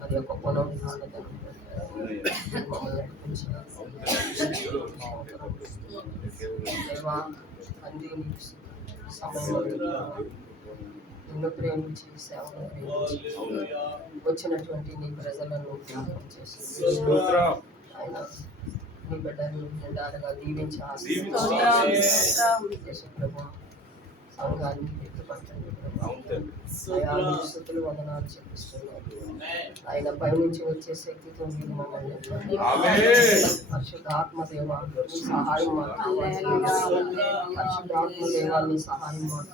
అది యొక్క పునరుద్ధానం మమ్మల్ని నడిపించిన దేవా తండ్రి నీ సమయంలో నిన్ను ప్రేమించి ప్రేమించి వచ్చినటువంటి నీ ప్రజలను జ్ఞాపకం చేసి ఆయన నీ బిడ్డను నిండాలుగా దీవించి ఆశీర్వదించి ప్రభు సంఘాన్ని ఎత్తుపట్టండి ప్రభు వందనాలు చెప్పిస్తున్నాను ఆయన పైనుంచి వచ్చే శక్తితో మీరు మమ్మల్ని పరిశుద్ధ సహాయం మాకు సహాయం మాకు దేవాన్ని సహాయం మాకు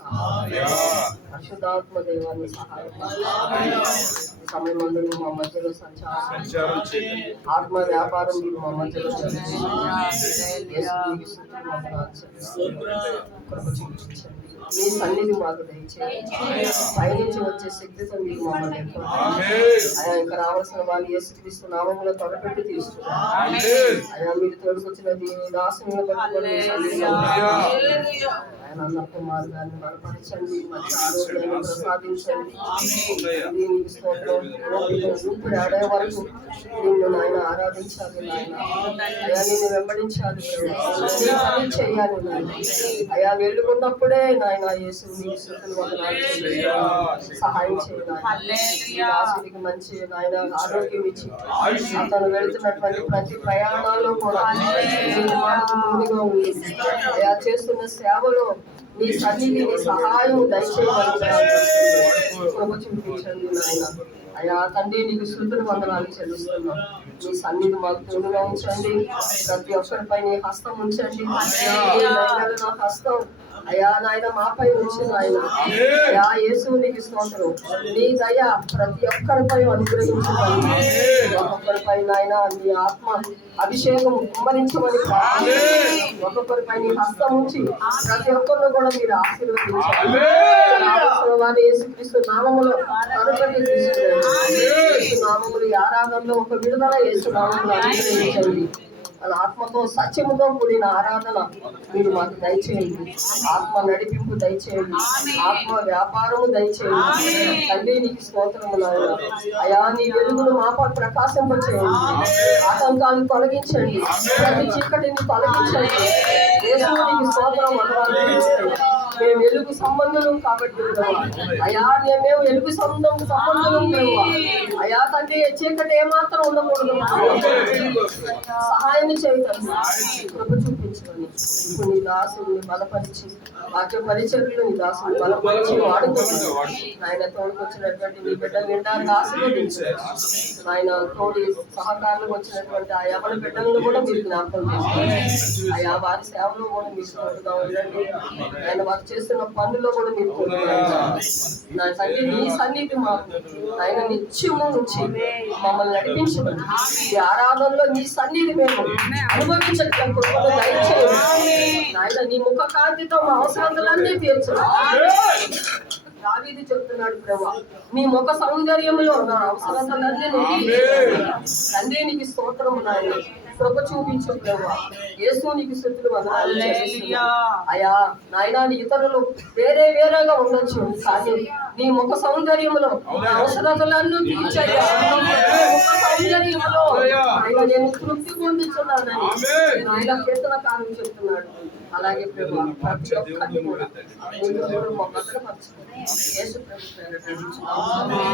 మా మధ్యలో సంచారం ఆత్మ వ్యాపారం మీరు మా మధ్యలో జరిగించి వందనాలు కృప చూపించండి మీ సన్నిధి మాకు దయచేయండి. పైనుంచి వచ్చే శక్తితో మీరు మమ్మల్ని నింపండి. ఇంకా రావాల్సిన వాళ్ళు యేసుక్రీస్తు నామంలో తొడపెట్టి తీసుకున్నారు అయ్యా మీరు తోడుకొచ్చిన దీని దాసుని పట్టుకొని ఆయన అన్న కుమారుగాన్ని బలపరచండి. మంచి ఆరోగ్యాన్ని ప్రసాదించండి. దీనికి స్తోత్రం ఊపిరి ఆడే వరకు నిన్ను నాయన ఆరాధించాలి నాయన. అయా నిన్ను వెంబడించాలి చేయాలి నాయన. అయా వెళ్ళుకున్నప్పుడే నాయన యేసు నీ స్థుతులు వందనాలు చెల్లిస్తున్నాను. సహాయం చేయాలి మంచి నాయన ఆరోగ్యం ఇచ్చి అతను వెళ్తున్నటువంటి ప్రతి ప్రయాణాల్లో కూడా చేస్తున్న సేవలో నీ సన్నిధి నీ సహాయం దయచేయమని కృప చూపించండి నాయన. అయా తండ్రి నీకు శృతులు వందనాలు చెల్లిస్తున్నాం. నీ సన్నిధి మాకు తోడుగా ఉంచండి. ప్రతి ఒక్కరిపై నీ హస్తం ఉంచండి. అయ్యా, నా హస్తం అయా నాయన మాపై ఉంచు నాయన. అయా యేసు నీకు స్తోత్రం. నీ దయ ప్రతి ఒక్కరిపై అనుగ్రహించమని ఒక్కొక్కరిపై నాయన నీ ఆత్మ అభిషేకం కుమ్మరించమని. ఒక్కొక్కరిపై నీ హస్తం ఉంచి ప్రతి ఒక్కరిని కూడా మీరు ఆశీర్వదించాలి వారు యేసుక్రీస్తు నామములో తీసుకురండి. యేసు నామములు ఆరాధనలో ఒక విడుదల యేసు నామములు అనుగ్రహించండి. మన ఆత్మతో సత్యముతో కూడిన ఆరాధన. మీరు మాకు దయచేయండి. ఆత్మ నడిపింపు దయచేయండి. ఆత్మ వ్యాపారము దయచేయండి. తండ్రి నీకు స్తోత్రములు అయా నీ వెలుగును మాపై ప్రకాశింపచేయండి. ఆటంకాలు తొలగించండి. ప్రతి చీకటిని తొలగించండి. యేసు నీకు స్తోత్రం మేము వెలుగు సంబంధులం కాబట్టి అయా మేము వెలుగు సంబంధం సంబంధులం అయా తండ్రి చీకటి ఏమాత్రం ఉండకూడదు. సహాయం చేయటం. చూపించుకొని చూపించమని. ఇప్పుడు నీ దాసుని బలపరిచి వాక్య పరిచర్లు నీ దాసుని బలపరిచి వాడుకోండి ఆయన తోడుకొచ్చినటువంటి నీ బిడ్డ నిండాన్ని ఆశీర్వదించు ఆయన తోడి సహకారులకు వచ్చినటువంటి ఆ ఎవరి బిడ్డలను కూడా మీరు జ్ఞాపకం చేసుకోండి. ఆయా వారి సేవలు కూడా మీరు తోడుగా ఉండండి. ఆయన వారి చేస్తున్న పనుల్లో కూడా మీరు. నా తండ్రి నీ సన్నిధి మాకు ఆయన నిత్యము నుంచి మమ్మల్ని నడిపించమని. ఈ ఆరాధనలో నీ సన్నిధి మేము కృపను దయచేయండి. నాయన నీ ముఖ కాంతితో మా అవసరాలన్నీ తీర్చండి దావీదు చెప్తున్నాడు ప్రభా నీ ముఖ సౌందర్యంలో నా నిండి తండ్రి నీకు స్తోత్రము నాయన. కృప చూపించు ప్రభా. యేసు నీకు స్థుతులు వందనాలు చెల్లిస్తున్నా. అయా నాయనా నీ ఇతరులు వేరే వేరేగా ఉండొచ్చు. కానీ నీ ముఖ సౌందర్యంలో అవసరతలన్నీ తీర్చయ్యా సౌందర్యంలో ఆయన నేను తృప్తి పొందుతున్నానని ఆయన కీర్తన కాలం చెప్తున్నాడు అలాగే ప్రభు ప్రతి ఒక్కరిని కూడా యేసు ప్రభు అడుగుతున్నాము.